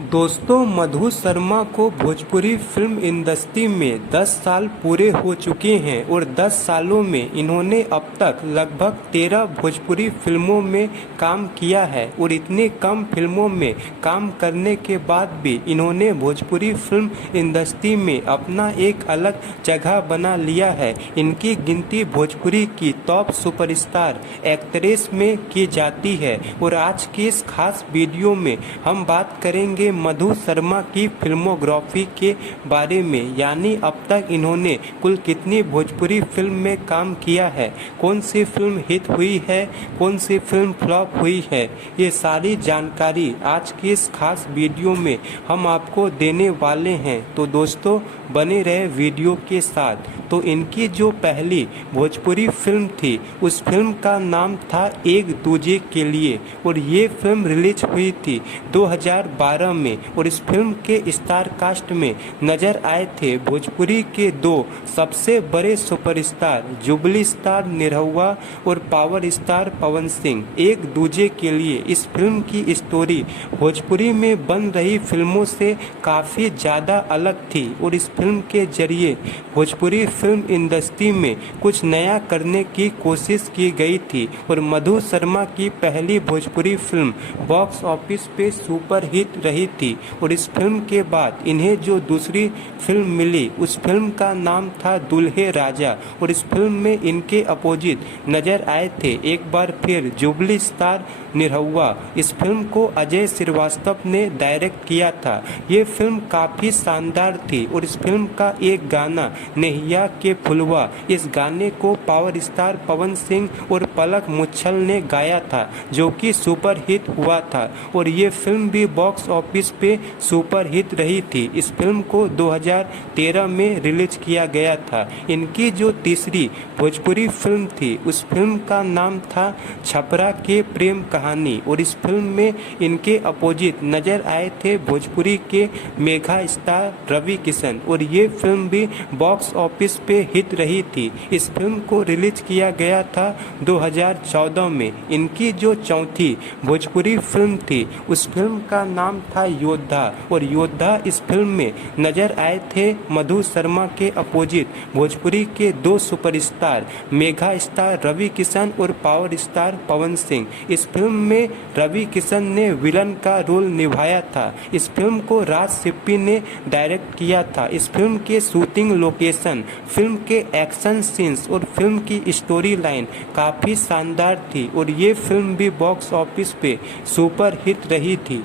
दोस्तों, मधु शर्मा को Bhojpuri film industry में 10 साल पूरे हो चुके हैं और 10 सालों में इन्होंने अब तक लगभग 13 भोजपुरी फिल्मों में काम किया है और इतने कम फिल्मों में काम करने के बाद भी इन्होंने भोजपुरी फिल्म इंडस्ट्री में अपना एक अलग जगह बना लिया है। इनकी गिनती भोजपुरी की टॉप सुपरस्टार एक्ट्रेस में की जाती है और आज के इस खास वीडियो में हम बात करेंगे मधु शर्मा की फिल्मोग्राफी के बारे में, यानी अब तक इन्होंने कुल कितनी भोजपुरी फिल्म में काम किया है, कौन सी फिल्म हिट हुई है, कौन सी फिल्म फ्लॉप हुई है। ये सारी जानकारी आज के इस खास वीडियो में हम आपको देने वाले हैं, तो दोस्तों बने रहे वीडियो के साथ। तो इनकी जो पहली भोजपुरी फिल्म थी उस फिल्म का नाम था एक दूजे के लिए और ये फिल्म रिलीज हुई थी 2012 में और इस फिल्म के स्टार कास्ट में नजर आए थे भोजपुरी के दो सबसे बड़े सुपरस्टार जुबली स्टार निरहुआ और पावर स्टार पवन सिंह। एक दूजे के लिए इस फिल्म की स्टोरी भोजपुरी में बन रही फिल्मों से काफ़ी ज़्यादा अलग थी और इस फिल्म के जरिए भोजपुरी फिल्म इंडस्ट्री में कुछ नया करने की कोशिश की गई थी और मधु शर्मा की पहली भोजपुरी फिल्म बॉक्स ऑफिस पे सुपर हिट रही थी और इस फिल्म के बाद इन्हें जो दूसरी फिल्म मिली उस फिल्म का नाम था दुल्हे राजा और इस फिल्म में इनके अपोजिट नजर आए थे एक बार फिर जुबली स्टार निरहुआ। इस फिल्म को अजय श्रीवास्तव ने डायरेक्ट किया था। ये फिल्म काफ़ी शानदार थी और इस फिल्म का एक गाना नैया के फुलवा, इस गाने को पावर स्टार पवन सिंह और पलक मुच्छल ने गाया था जो कि सुपर हिट हुआ था और ये फिल्म भी बॉक्स ऑफिस पे सुपर हिट रही थी। इस फिल्म को 2013 में रिलीज किया गया था। इनकी जो तीसरी भोजपुरी फिल्म थी उस फिल्म का नाम था छपरा के प्रेम कहानी और इस फिल्म में इनके अपोजिट नजर आए थे भोजपुरी के मेगा स्टार रवि किशन और ये फिल्म भी बॉक्स ऑफिस पे हिट रही थी। इस फिल्म को रिलीज किया गया था 2014 में। इनकी जो चौथी भोजपुरी फिल्म थी उस फिल्म का नाम था योद्धा और योद्धा इस फिल्म में नजर आए थे मधु शर्मा के अपोजिट भोजपुरी के दो superstar mega star Ravi Kishan और पावर स्टार पवन सिंह। इस फिल्म में रवि किशन ने विलन का रोल निभाया था। इस फिल्म को राज सिप्पी ने डायरेक्ट किया था। इस फिल्म के शूटिंग लोकेशन, फिल्म के एक्शन सीन्स और फिल्म की स्टोरी लाइन काफ़ी शानदार थी और ये फिल्म भी बॉक्स ऑफिस पे सुपर हिट रही थी।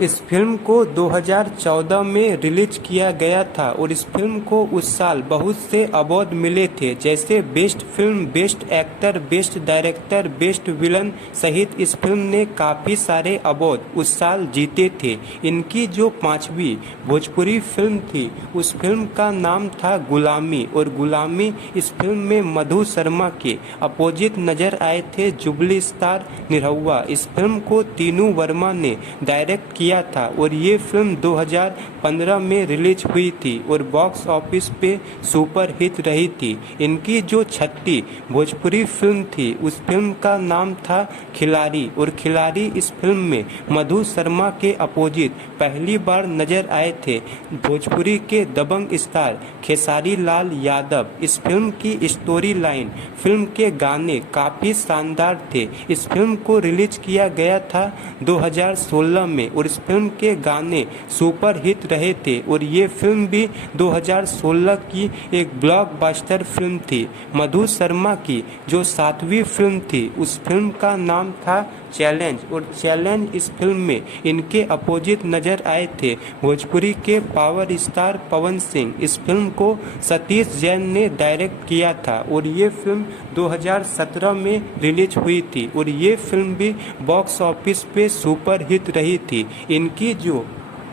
इस फिल्म को 2014 में रिलीज किया गया था और इस फिल्म को उस साल बहुत से अवार्ड मिले थे जैसे best film, best actor, best director, best villain सहित इस फिल्म ने काफ़ी सारे अवार्ड उस साल जीते थे। इनकी जो पांचवी भोजपुरी फिल्म थी उस फिल्म का नाम था गुलामी और गुलामी इस फिल्म में मधु शर्मा के अपोजिट नजर आए थे जुबली स्टार निरहुआ। इस फिल्म को तीनू वर्मा ने डायरेक्ट किया था और ये फिल्म 2015 में रिलीज हुई थी और बॉक्स ऑफिस पे सुपर हिट रही थी। इनकी जो छठी भोजपुरी फिल्म थी उस फिल्म का नाम था खिलाड़ी और खिलाड़ी इस फिल्म में मधु शर्मा के अपोजिट पहली बार नजर आए थे भोजपुरी के दबंग स्टार खेसारी लाल यादव। इस फिल्म की स्टोरी लाइन, फिल्म के गाने काफ़ी शानदार थे। इस फिल्म को रिलीज किया गया था 2016 में और इस फिल्म के गाने सुपर हिट रहे थे और ये फिल्म भी 2016 की एक ब्लॉकबस्टर फिल्म थी। मधु शर्मा की जो सातवीं फिल्म थी उस फिल्म का नाम था चैलेंज और चैलेंज इस फिल्म में इनके अपोजिट नजर आए थे भोजपुरी के पावर स्टार पवन सिंह। इस फिल्म को सतीश जैन ने डायरेक्ट किया था और ये फिल्म 2017 में रिलीज हुई थी और ये फिल्म भी बॉक्स ऑफिस पे सुपर हिट रही थी। इनकी जो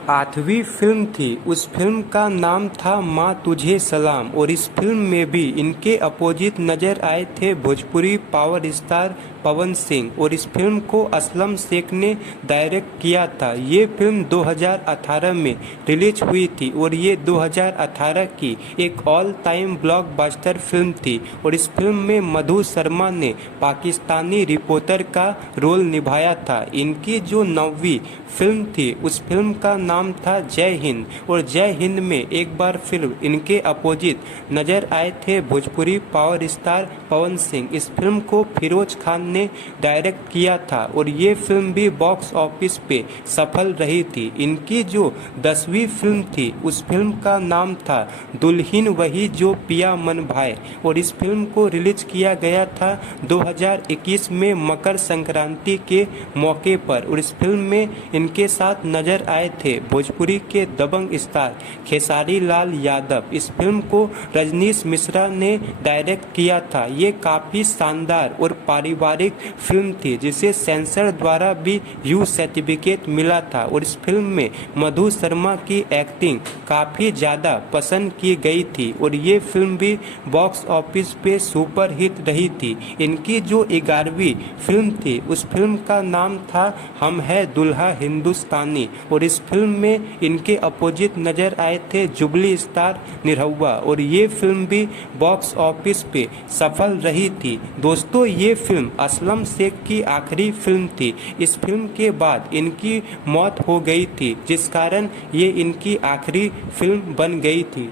आठवीं फिल्म थी उस फिल्म का नाम था माँ तुझे सलाम और इस फिल्म में भी इनके अपोजिट नजर आए थे भोजपुरी पावर स्टार पवन सिंह और इस फिल्म को असलम शेख ने डायरेक्ट किया था। ये फिल्म 2018 में रिलीज हुई थी और ये 2018 की एक ऑल टाइम ब्लॉकबस्टर फिल्म थी और इस फिल्म में मधु शर्मा ने पाकिस्तानी रिपोर्टर का रोल निभाया था। इनकी जो 9वीं फिल्म थी उस फिल्म का नाम था जय हिंद, और जय हिंद में एक बार फिल्म इनके अपोजिट नजर आए थे भोजपुरी पावर स्टार पवन सिंह। इस फिल्म को फिरोज खान ने डायरेक्ट किया था और ये फिल्म भी बॉक्स ऑफिस पे सफल रही थी। इनकी जो 10वीं फिल्म थी उस फिल्म का नाम था दुल्हन वही जो पिया मन भाए, और इस फिल्म को रिलीज किया गया था 2021 में मकर संक्रांति के मौके पर। और इस फिल्म में इनके साथ नजर आए थे भोजपुरी के दबंग स्टार खेसारी लाल यादव। इस फिल्म को रजनीश मिश्रा ने डायरेक्ट किया था। ये काफ़ी शानदार और पारिवारिक फिल्म थी जिसे सेंसर द्वारा भी यू सर्टिफिकेट मिला था, और इस फिल्म में मधु शर्मा की एक्टिंग काफ़ी ज़्यादा पसंद की गई थी और ये फिल्म भी बॉक्स ऑफिस पे सुपर हिट रही थी। इनकी जो 11वीं फिल्म थी उस फिल्म का नाम था हम है दुल्हा हिंदुस्तानी, और इस फिल्म में इनके अपोजिट नजर आए थे जुबली स्टार निरहुआ, और ये फिल्म भी बॉक्स ऑफिस पे सफल रही थी। दोस्तों, ये फिल्म असलम शेख की आखिरी फिल्म थी। इस फिल्म के बाद इनकी मौत हो गई थी, जिस कारण ये इनकी आखिरी फिल्म बन गई थी।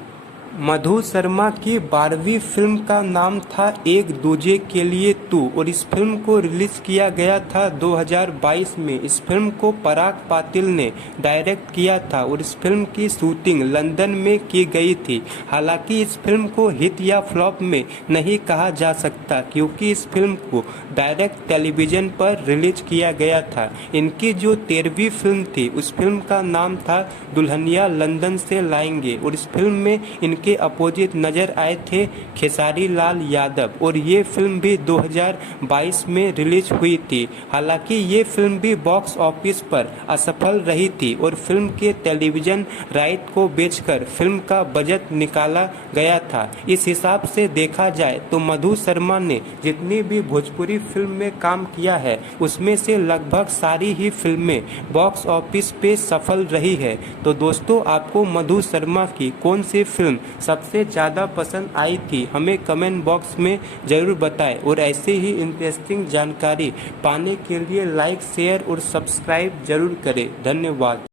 मधु शर्मा की 12वीं फिल्म का नाम था एक दूजे के लिए तू, और इस फिल्म को रिलीज किया गया था 2022 में। इस फिल्म को पराग पातिल ने डायरेक्ट किया था और इस फिल्म की शूटिंग लंदन में की गई थी। हालांकि इस फिल्म को हिट या फ्लॉप में नहीं कहा जा सकता क्योंकि इस फिल्म को डायरेक्ट टेलीविजन पर रिलीज किया गया था। इनकी जो 13वीं फिल्म थी उस फिल्म का नाम था दुल्हनिया लंदन से लाएंगे, और इस फिल्म में इनके अपोजिट नजर आए थे खेसारी लाल यादव, और ये फिल्म भी 2022 में रिलीज हुई थी। हालांकि ये फिल्म भी बॉक्स ऑफिस पर असफल रही थी और फिल्म के टेलीविजन राइट को बेचकर फिल्म का बजट निकाला गया था। इस हिसाब से देखा जाए तो मधु शर्मा ने जितनी भी भोजपुरी फिल्म में काम किया है उसमें से लगभग सारी ही फिल्में बॉक्स ऑफिस पे सफल रही है। तो दोस्तों, आपको मधु शर्मा की कौन सी फिल्म सबसे ज़्यादा पसंद आई थी हमें कमेंट बॉक्स में ज़रूर बताएं, और ऐसे ही इंटरेस्टिंग जानकारी पाने के लिए लाइक शेयर और सब्सक्राइब जरूर करें। धन्यवाद।